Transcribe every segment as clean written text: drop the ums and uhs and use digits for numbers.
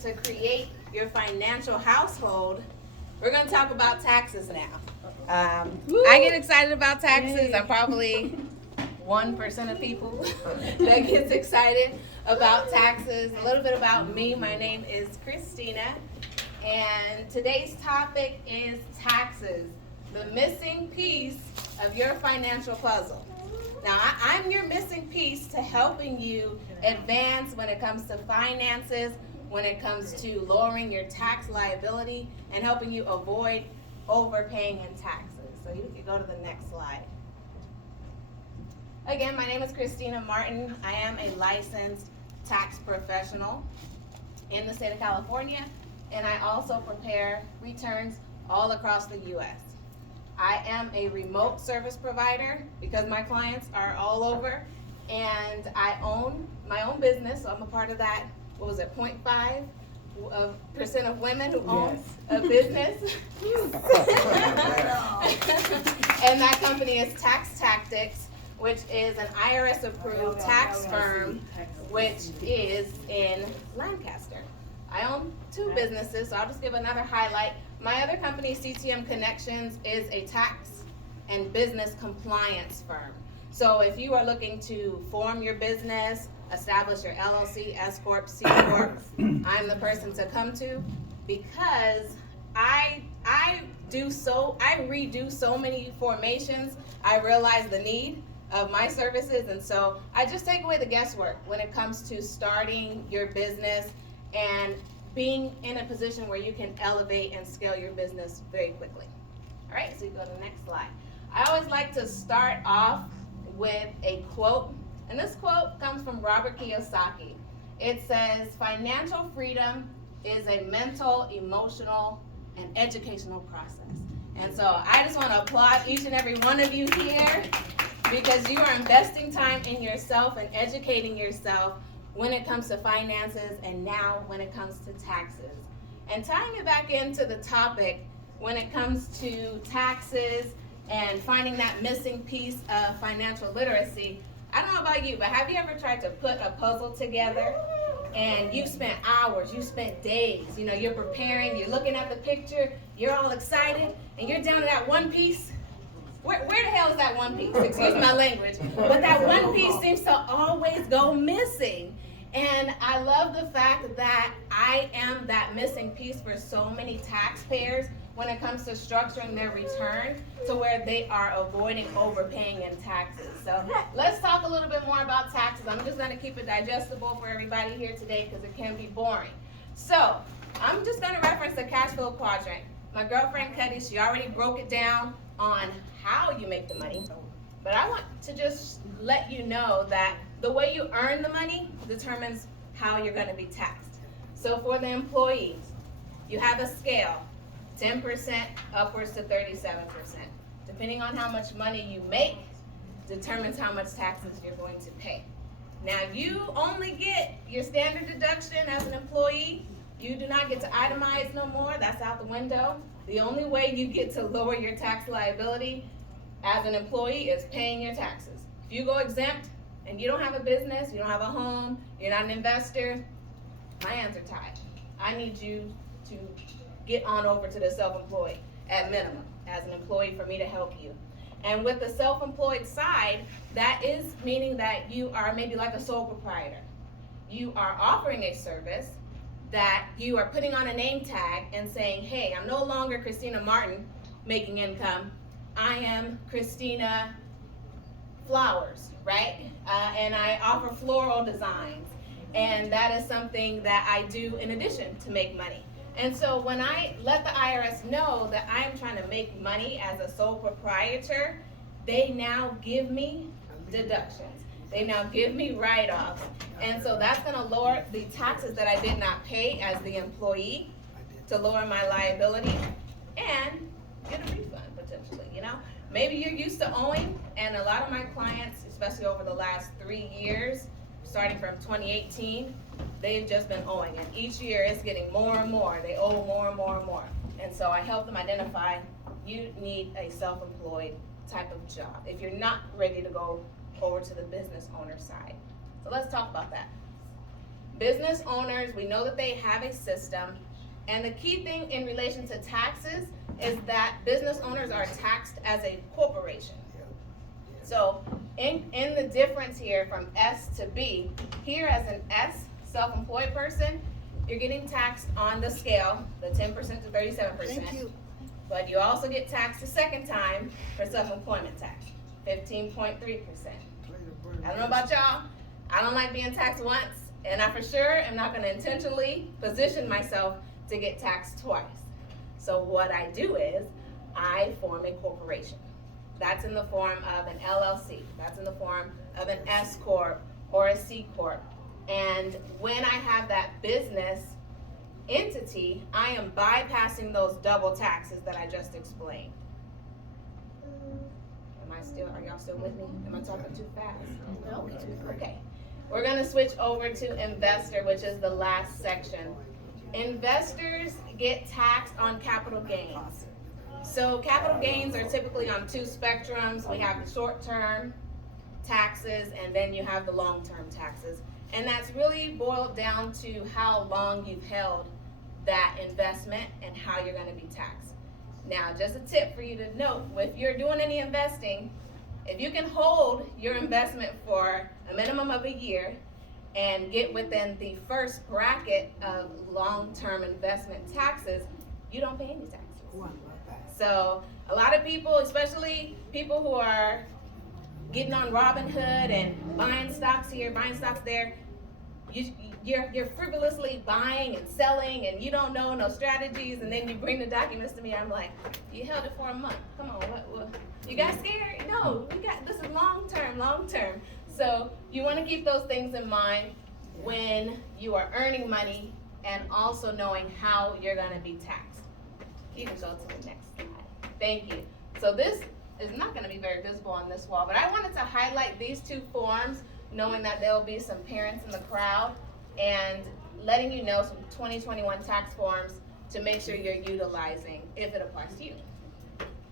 to create your financial household, we're going to talk about taxes now. I get excited about taxes. I'm probably 1% of people that gets excited about taxes. A little bit about me. My name is Christina, and today's topic is taxes, the missing piece of your financial puzzle. Now, I'm your missing piece to helping you advance when it comes to finances, when it comes to lowering your tax liability, and helping you avoid overpaying in taxes. So you can go to the next slide. Again, my name is Christina Martin. I am a licensed tax professional in the state of California, and I also prepare returns all across the U.S. I am a remote service provider because my clients are all over, and I own my own business, so I'm a part of that, 0.5% of women who own a business. And that company is Tax Tactics, which is an IRS approved tax firm, which is in Lancaster. I own 2 businesses, so I'll just give another highlight. My other company, CTM Connections, is a tax and business compliance firm. So if you are looking to form your business, establish your LLC, S Corp, C Corp, I'm the person to come to, because I redo so many formations. I realize the need of my services, and so I just take away the guesswork when it comes to starting your business and being in a position where you can elevate and scale your business very quickly. All right, so you go to the next slide. I always like to start off with a quote, and this quote comes from Robert Kiyosaki. It says, "Financial freedom is a mental, emotional, and educational process." And so I just want to applaud each and every one of you here, because you are investing time in yourself and educating yourself when it comes to finances, and now when it comes to taxes. And tying it back into the topic, when it comes to taxes and finding that missing piece of financial literacy, I don't know about you, but have you ever tried to put a puzzle together and you spent hours, you spent days, you're preparing, you're looking at the picture, you're all excited, and you're down to that one piece? Where the hell is that one piece? Excuse my language. But that one piece seems to always go missing. And I love the fact that I am that missing piece for so many taxpayers when it comes to structuring their return to where they are avoiding overpaying in taxes. So let's talk a little bit more about taxes. I'm just going to keep it digestible for everybody here today because it can be boring. So I'm just going to reference the cash flow quadrant. My girlfriend Cuddy, she already broke it down on how you make the money, but I want to just let you know that the way you earn the money determines how you're going to be taxed. So for the employees, you have a scale, 10% upwards to 37%. Depending on how much money you make determines how much taxes you're going to pay. Now, you only get your standard deduction as an employee. You do not get to itemize no more. That's out the window. The only way you get to lower your tax liability as an employee is paying your taxes. If you go exempt and you don't have a business, you don't have a home, you're not an investor, my hands are tied. I need you to get on over to the self-employed at minimum as an employee for me to help you. And with the self-employed side, that is meaning that you are maybe like a sole proprietor. You are offering a service that you are putting on a name tag and saying, hey, I'm no longer Christina Martin making income. I am Christina Flowers, right? And I offer floral designs. And that is something that I do in addition to make money. And so when I let the IRS know that I'm trying to make money as a sole proprietor, they now give me deductions. They now give me write-offs. And so that's going to lower the taxes that I did not pay as the employee, to lower my liability and get a refund potentially, Maybe you're used to owing, and a lot of my clients, especially over the last 3 years, starting from 2018, they've just been owing, and each year it's getting more and more. They owe more and more and more. And so I help them identify, you need a self-employed type of job if you're not ready to go over to the business owner side. So let's talk about that. business owners, we know that they have a system, and the key thing in relation to taxes is that business owners are taxed as a corporation. So in the difference here from S to B, here as an S, self-employed person, you're getting taxed on the scale, the 10% to 37%. Thank you. But you also get taxed a second time for self-employment tax, 15.3%. I don't know about y'all, I don't like being taxed once, and I for sure am not gonna intentionally position myself to get taxed twice. So what I do is, I form a corporation. That's in the form of an LLC. That's in the form of an S Corp or a C Corp. And when I have that business entity, I am bypassing those double taxes that I just explained. Are y'all still with me? Am I talking too fast? No. Okay. We're gonna switch over to investor, which is the last section. Investors get taxed on capital gains. So capital gains are typically on two spectrums. We have the short-term taxes, and then you have the long-term taxes. And that's really boiled down to how long you've held that investment and how you're gonna be taxed. Now, just a tip for you to note, if you're doing any investing, if you can hold your investment for a minimum of a year and get within the first bracket of long-term investment taxes, you don't pay any taxes. So a lot of people, especially people who are getting on Robinhood and buying stocks here, buying stocks there, you're frivolously buying and selling, and you don't know no strategies, and then you bring the documents to me. I'm like, you held it for a month. Come on, what? You got scared? No, this is long term. So you want to keep those things in mind when you are earning money, and also knowing how you're going to be taxed. You can go to the next slide. Thank you. So this is not going to be very visible on this wall, but I wanted to highlight these two forms, knowing that there will be some parents in the crowd, and letting you know some 2021 tax forms to make sure you're utilizing if it applies to you.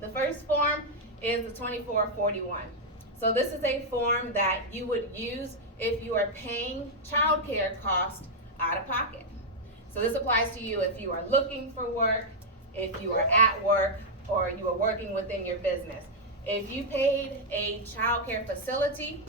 The first form is the 2441. So this is a form that you would use if you are paying child care costs out of pocket. So this applies to you if you are looking for work, if you are at work, or you are working within your business. If you paid a child care facility,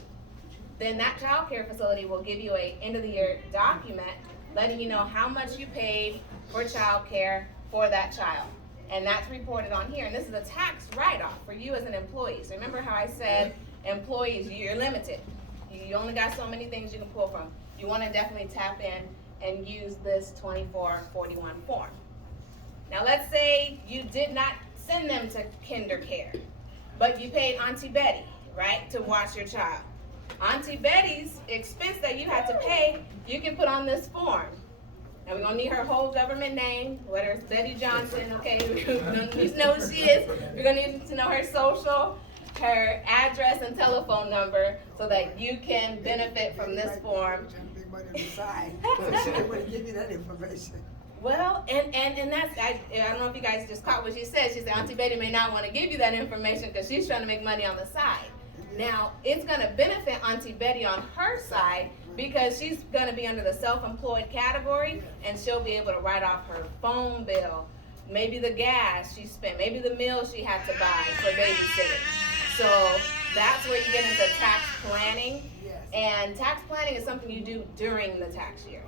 then that child care facility will give you a end of the year document letting you know how much you paid for child care for that child. And that's reported on here. And this is a tax write-off for you as an employee. So remember how I said employees, you're limited. You only got so many things you can pull from. You want to definitely tap in and use this 2441 form. Now let's say you did not send them to KinderCare, but you paid Auntie Betty, right, to watch your child. Auntie Betty's expense that you had to pay, you can put on this form. Now we're gonna need her whole government name, whether it's Betty Johnson, okay, we're gonna need to know who she is. We're gonna need to know her social, her address and telephone number, so that you can benefit from this form. Well, and that's, I don't know if you guys just caught what she said. She said Auntie Betty may not want to give you that information because she's trying to make money on the side. Now, it's going to benefit Auntie Betty on her side because she's going to be under the self-employed category, and she'll be able to write off her phone bill, maybe the gas she spent, maybe the meal she had to buy for babysitting. So that's where you get into tax planning. And tax planning is something you do during the tax year.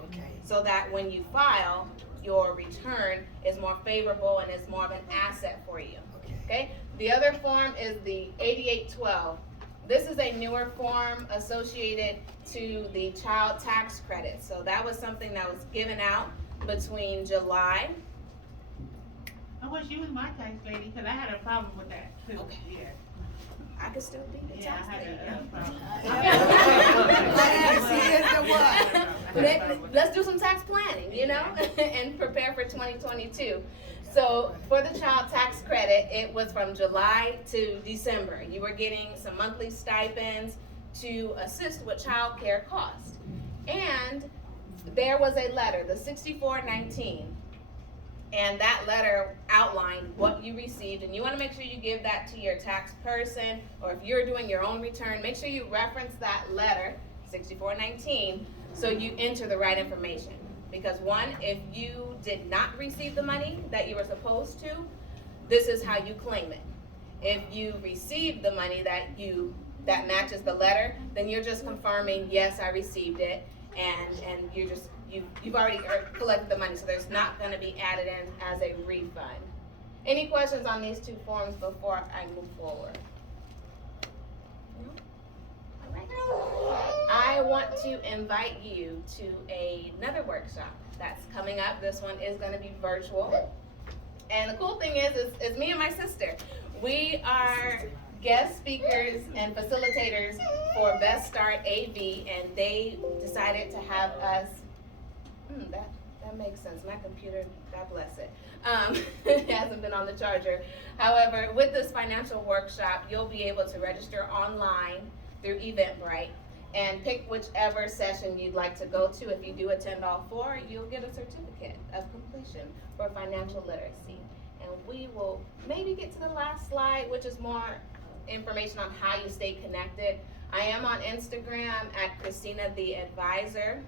So that when you file, your return is more favorable and is more of an asset for you. Okay? The other form is the 8812. This is a newer form associated to the child tax credit. So that was something that was given out between July. I wish you was my tax lady because I had a problem with that too. Okay. Yeah. I could still be the tax I lady. had a problem. Let's do some tax planning, you know, and prepare for 2022. So for the child tax credit, it was from July to December. You were getting some monthly stipends to assist with child care costs. And there was a letter, the 6419, and that letter outlined what you received, and you want to make sure you give that to your tax person, or if you're doing your own return, make sure you reference that letter, 6419, so you enter the right information. Because one, if you did not receive the money that you were supposed to, this is how you claim it. If you received the money that matches the letter, then you're just confirming, yes, I received it, and you've already collected the money, so there's not gonna be added in as a refund. Any questions on these two forms before I move forward? No? All right. I want to invite you to another workshop that's coming up. This one is gonna be virtual. And the cool thing is it's me and my sister. We are guest speakers and facilitators for Best Start AV, and they decided to have us, that makes sense. My computer, God bless it, it hasn't been on the charger. However, with this financial workshop, you'll be able to register online through Eventbrite and pick whichever session you'd like to go to. If you do attend all four, you'll get a certificate of completion for financial literacy. And we will maybe get to the last slide, which is more information on how you stay connected. I am on Instagram at Christina the Advisor.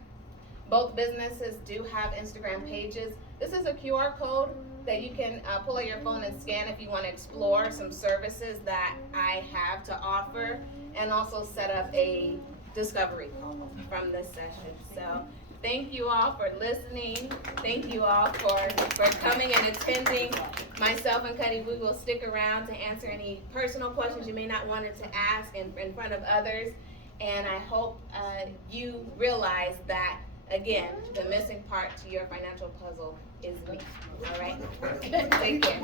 Both businesses do have Instagram pages. This is a QR code that you can pull out your phone and scan if you want to explore some services that I have to offer, and also set up a discovery call from this session. So thank you all for listening. Thank you all for coming and attending. Myself and Cuddy, we will stick around to answer any personal questions you may not wanted to ask in front of others. And I hope you realize that, again, the missing part to your financial puzzle is me. All right? Take care.